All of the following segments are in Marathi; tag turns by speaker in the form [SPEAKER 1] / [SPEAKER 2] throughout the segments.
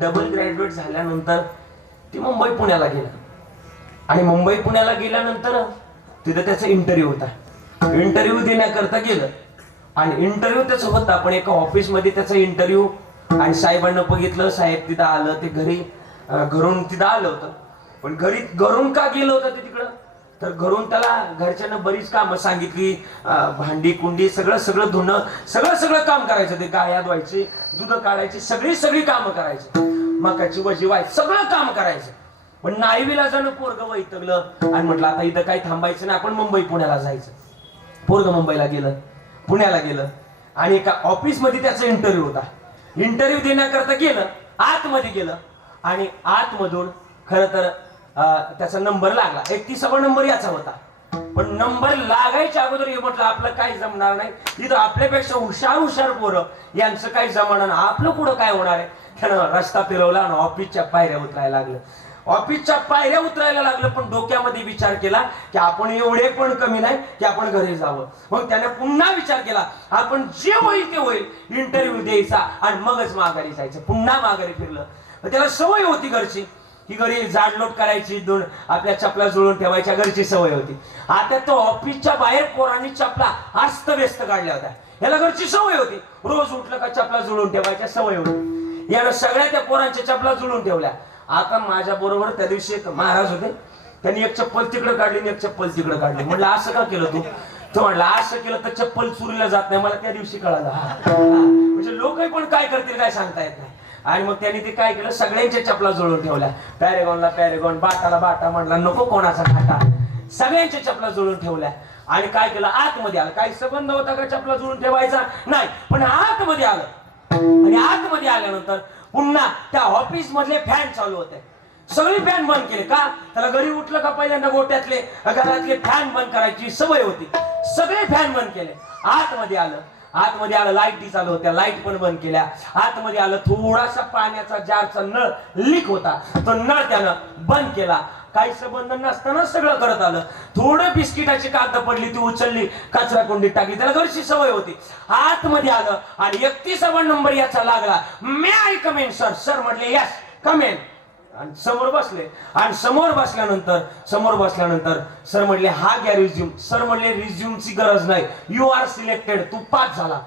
[SPEAKER 1] डबल ग्रॅज्युएट झाल्यानंतर ती मुंबई पुण्याला गेला. आणि मुंबई पुण्याला गेल्यानंतर तिथं त्याचा इंटरव्ह्यू होता. इंटरव्ह्यू देण्याकरता गेलं. आणि इंटरव्ह्यू त्याचा होता पण एका ऑफिसमध्ये त्याचा इंटरव्ह्यू आणि साहेबांना बघितलं. साहेब तिथं आलं ते घरी घरून तिथं आलं होतं. पण घरी घरून का गेलं होतं ते तिकडं? तर घरून त्याला घरच्यांना बरीच कामं सांगितली. भांडी कुंडी सगळं सगळं धुणं सगळं सगळं काम करायचं. ते गाया धुवायची दूध काढायची सगळी सगळी कामं करायची. मकाची वजी व्हायची सगळं काम करायचं. पण नाही विलासानं पोरग वैतगलं. आणि म्हटलं आता इथं काही थांबायचं नाही आपण मुंबई पुण्याला जायचं. पोरग मुंबईला गेलं पुण्याला गेलं. आणि एका ऑफिसमध्ये त्याचा इंटरव्ह्यू होता. इंटरव्ह्यू देण्याकरता गेलं आतमध्ये गेलं. आणि आतमधून खर तर त्याचा नंबर लागला. एकतीसावा नंबर याचा होता. पण नंबर लागायच्या अगोदर हे म्हटलं आपलं काही जमणार नाही. इथं आपल्यापेक्षा हुशार हुशार पोरं यांचं काय जमणार नाही. आपलं कुठं काय होणार आहे? त्यानं रस्ता फिरवला आणि ऑफिसच्या पायऱ्या उतरायला लागलं. ऑफिसच्या पायऱ्या उतरायला लागलं पण डोक्यामध्ये विचार केला की आपण एवढे पण कमी नाही की आपण घरी जावं. मग त्याने पुन्हा विचार केला आपण जे होईल ते होईल. इंटरव्ह्यू द्यायचा आणि मगच माघारी जायचं. पुन्हा माघारी फिरलं. मग त्याला सवय होती घरची. की घरी जाडलोट करायची दोन आपल्या चपला जुळून ठेवायच्या घरची सवय होती. आता तो ऑफिसच्या बाहेर पोरांनी चपला अस्त व्यस्त काढल्या होत्या. याला घरची सवय होती. रोज उठलं का चपला जुळून ठेवायच्या सवय होती. यानं सगळ्या त्या पोरांच्या चपला जुळून ठेवल्या. आता माझ्या बरोबर त्या दिवशी एक महाराज होते. त्यांनी एक चप्पल तिकडे काढली आणि एक चप्पल तिकडे काढली. म्हणलं असं का केलं तू? तो म्हणला असं केलं तर चप्पल चुरीला जात नाही. मला त्या दिवशी कळालं. म्हणजे लोक पण काय करतील काय सांगता येत नाही. आणि मग त्यांनी ते काय केलं? सगळ्यांच्या चपला जुळून ठेवल्या. पॅरेगॉनला पॅरेगॉन बाटाला बाटा म्हणला नको कोणाचा खाटा. सगळ्यांच्या चपला जुळून ठेवल्या. आणि काय केलं? आतमध्ये आलं. काही संबंध होता का चपला जुळून ठेवायचा? नाही. पण आतमध्ये आलं. आणि आतमध्ये आल्यानंतर पुन्हा त्या ऑफिस मधले फॅन चालू होते. सगळे फॅन बंद केले. का? त्याला घरी उठलं का पहिल्यांदा गोट्यातले? घरातले फॅन बंद करायची सवय होती. सगळे फॅन बंद केले. आतमध्ये आलं. आतमध्ये आलं लाईटी चालू होत्या लाइट पण बंद केल्या. आतमध्ये आलं थोडासा पाण्याचा जारचा नळ लीक होता. तो नळ त्यानं बंद केला. काही संबंध नसताना सगळं करत आलं. थोडं बिस्किटाची कागद पडली ती उचलली कचरा कोंडीत टाकली. त्याला घरची सवय होती. आतमध्ये आलं आणि एकतीसावा नंबर याचा लागला. May I come in sir sir म्हटले यस कमेन आणि समोर बसले. आणि समोर बसल्यानंतर समोर बसल्यानंतर सर म्हणले हा घ्या रिझ्यूम सर म्हणले रिझ्यूमची गरज नाही. यू आर सिलेक्टेड तू पास झाला.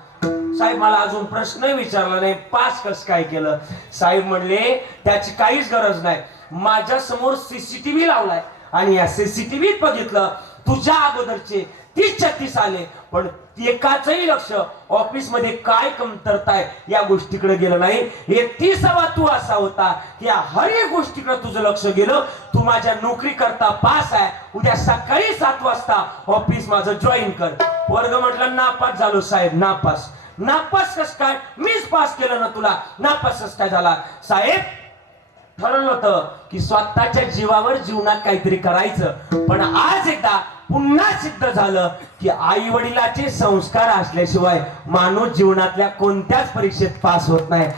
[SPEAKER 1] साहेब मला अजून प्रश्न विचारला नाही. पास कस काय केलं? साहेब म्हणले त्याची काहीच गरज नाही. माझ्यासमोर सीसीटीव्ही लावलाय आणि या सीसीटीव्हीत बघितलं. तुझ्या अगोदरचे तीस छत्तीस आले. पण एकाचही लक्ष ऑफिसमध्ये काय कमतरता आहे या गोष्टीकडे गेलं नाही. एकतीसावा तू असा होता की या हर एक गोष्टीकडे तुझं लक्ष गेलं. तू माझ्या नोकरी करता पास आहे. उद्या सकाळी सात वाजता ऑफिस माझं जॉईन कर. वर्ग म्हटलं नापास झालो साहेब नापास. नापास कस काय? मीच पास केलं ना तुला. नापास कस काय झाला? साहेब ठरवलं होतं की स्वतःच्या जीवावर जीवनात काहीतरी करायचं. पण आज एकदा पुन्हा सिद्ध झालं की आई वडिलाचे संस्कार असल्याशिवाय माणूस जीवनातल्या कोणत्याच परीक्षेत पास होत नाही.